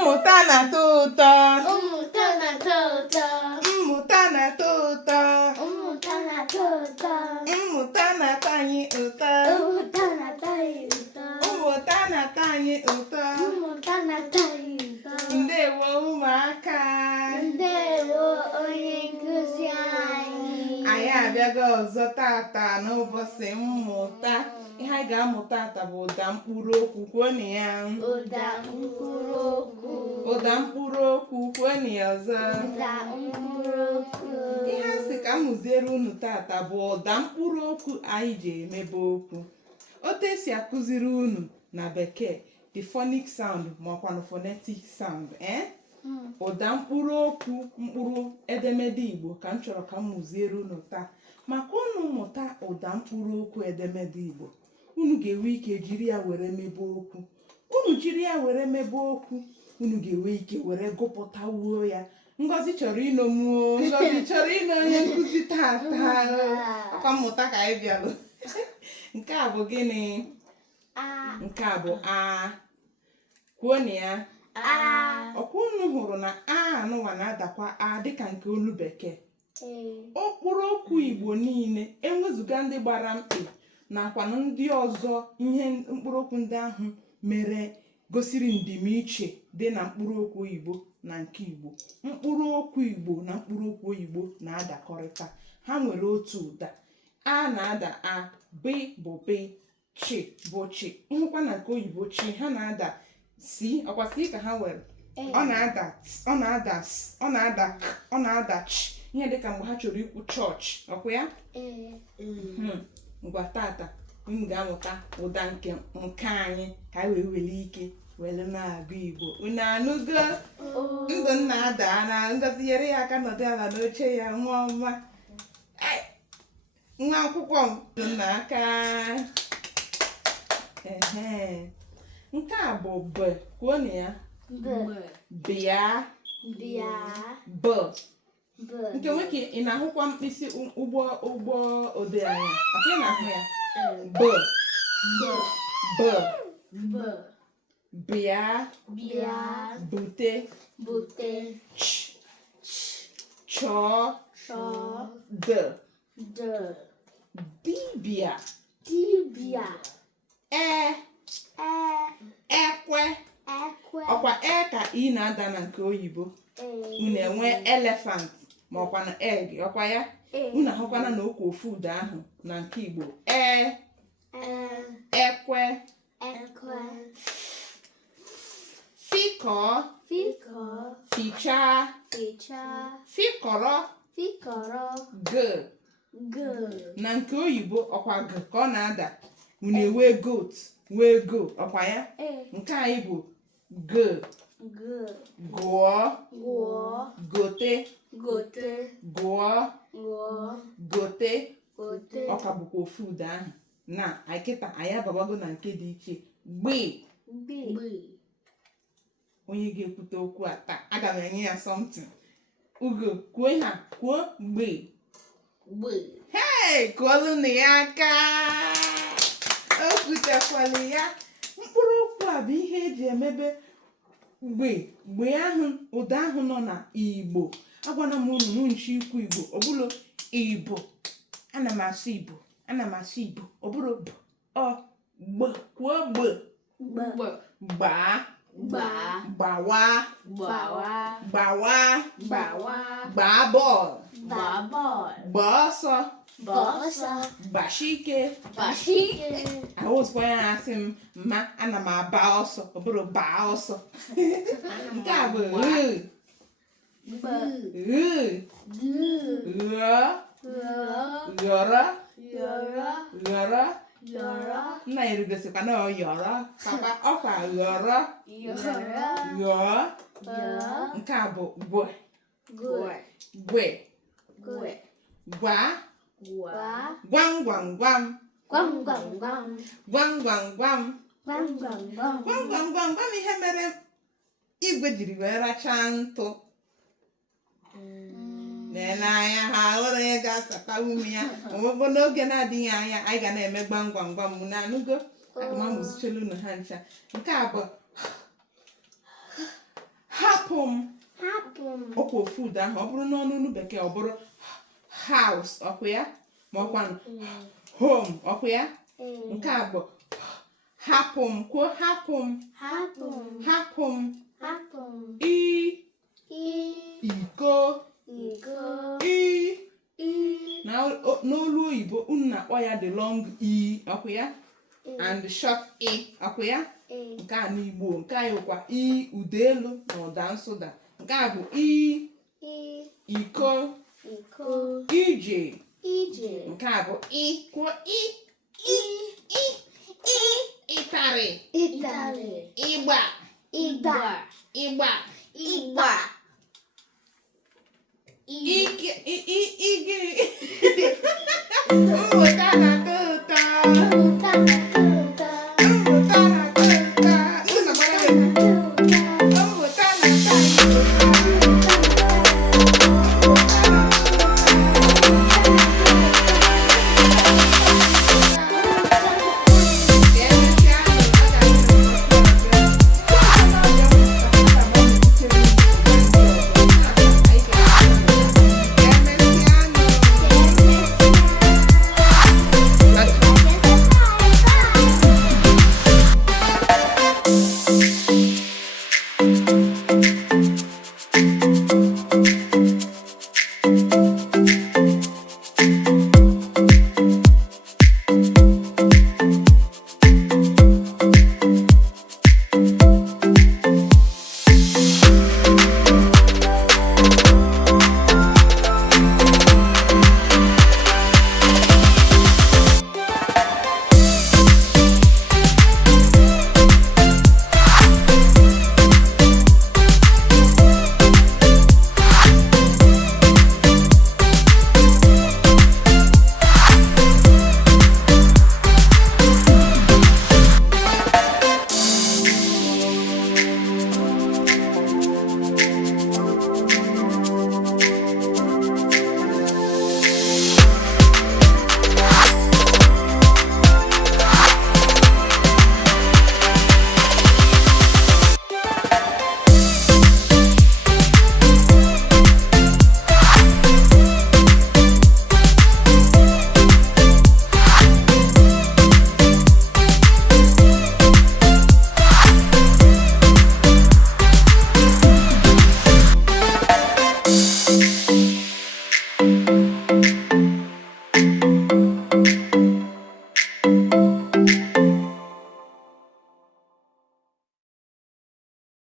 Mmụta na-atọ ụtọ. Mmụta na-atọ ụtọ. Mmụta na-atọ ụtọ. Mmụta na-atọ ụtọ. Mmụta na-atọ anyị ụtọ. Mmụta na-atọ anyị ụtọ. Mmụta na-atọ anyị ụtọ. Mmụta na-atọ anyị ụtọ. Ndewo ụmụaka. Ndewo onye nkụzi anyị. Anyị abịago ọzọ tata n'ụbọchị mmụta. Ihe anyị ga-amụta tata bụ ụda mkpụrụ okwu. Kwuonu ya. Ụda mkpụrụ okwu. Ụda mkpụrụ okwu. Kwuonu ya ọzọ. Ụda mkpụrụ okwu. Ihe a sị ka m mụziere unu tata bụ ụda mkpụrụ okwu anyị ji emebe okwu. Otu esi akụziri unu na bekee the phonic sound maọkwanụ phonetic sound. Ụda mkpụrụ okwu mkpụrụ edemede Igbo ka m chọrọ ka m mụziere unu taa. Maka unu mụta ụda mkpụrụ okwu edemede Igbo, unu ga-enwe ike jiri ya were mebe okwu. Unu jiri ya were mebe okwu, unu ga-enwe ike were gụpụtawuo ya. Ngozi chọrọ ịnọmuo. Ngozi chọrọ ịnọ onye nkụzi tata. Akwa mmụta ka anyị bịalụ. Nke a bụ gịnị? Nke a bụ a. Kwuonu ya. Ọkwa unu hụrụ na a anụwa na-adakwa a dịka nke olu bekee. Mkpụrụ okwu Igbo niile enwezuga ndị gbara mkpị nakwanụ ndị ọzọ ihe mkpụrụ okwu ndị ahụ mere gosiri ndimiiche dị na mkpụrụ okwu Igbo na nke Igbo. Mkpụrụ okwu Igbo na mkpụrụ okwu Igbo na-adakọrịta. Ha nwere otu ụda. A na-ada a, b bụ b, chi bụ chi. Nhụkwa na nke oyibo chi, ha na-ada si, ọkwa si ka ha were. Ọ na-ada t, ọ na-ada s, ọ na-ada k, ọ na-ada ch. Ihe dịka mgbe ha chọrọ ikwu chọọchị, ọkwa ya? Ngwa tata unu ga-amụta ụda nke anyị ka anyị wee were ike were na-agụ Igbo. Unu anụgo? Ndụ nna ada na Ngozi nyere ya aka nọdụ ala n'oche ya. Nwa ọma, nwa akwụkwọ m dị nna aka. Nke a bụ b. Kwuonu ya. Bịa. B. Nke nwoke ị na-ahụkwa mkpịsị ụgbọ odee anya? Akwa ị na-ahụ ya? B. Bịa. Bute. Ch. Chọọ. D. Dibịa. Ekwe. Ọkwa e ka ị na-ada na nke oyibo. Unu enwe elephant ma ọkwa na egg, ọkwa ya? Unu ahụkwana na okwu ofu ụda ahụ na nke Igbo. Ekwe. Fikọ. Fichaa. Fikọrọ. G. Na nke oyibo ọkwa g ka ọ na-ada. Unu ewe goat wee go, ọkwa ya? Nke anyị bụ g. Gụọ. Gote. Gụọ. Gote. Ọka bụkwa ofu ụda ahụ. Na kịta anyị ababago na nke dị iche. Gbi. Onye ga-ekwute okwu a taa, aga m enye ya something. Ugo, kwuo ha. Kwuo gbi. Hey, kụọlụ ya aka. O kwutekwala ya. Mkpụrụ okwu a bụ ihe eji emebe gbe ahụ, ụda ahụ nọ na Igbo. Agwana m unu n'unchi ikwu Igbo, ọ bụrụ Igbo. Ana m asụ Igbo. Ọ bụrụ b, ọ, gb. Kwuo gb. Gbaa. Gbawa. Gbaa bọọlụ. Gbaa ọsọ. Gbashike. Ahụzụkwa ya na-asị m ma ana m aba ọsọ, ọ bụrụ baa ọsọ. Nke a bụ ghọrọ. Nna ya erugosikwa na yọrọ. Papa ọkwa ghọrọ. Nke a bụ gwe. Gwa. Gwam. Gwam. Ihe mere igwe jiri wee rachaa ntụ. N'ele anya ha ahụrụ ya ga-asakwa ume ya. Ọgwụgwọ n'oge na-adịghị anya anyị ga na-eme gwam. Unu anụgo? Aga m amụzichelu unu ha ncha. Nke a bụ hapụ m hapụ m ọkwa ofu ụda ahụ ọ bụrụ n'ọnụnụ bekee ọ bụrụ house ọkwa ya ma ọkwa home ọkwa ya nke a bụ hapụ m kwuo hapụ m hapụ m hapụ m hapụ m iko iko n'olu oyibo unu na-akpọ ya the long e ọkwa ya and the short e ọkwa ya nke a n'Igbo nke a yikwa i ụda elu na ụda nsụda nke a bụ iko iko ije ije nke a bụ kwuo ịtarị ịtarị ịgba ịgba ịgba ịgba ige mmụta na-atọ ụtọ ụta na-atọ ụtọ mmụta na-atọ ụtọ mmụta na-atọ ụtọ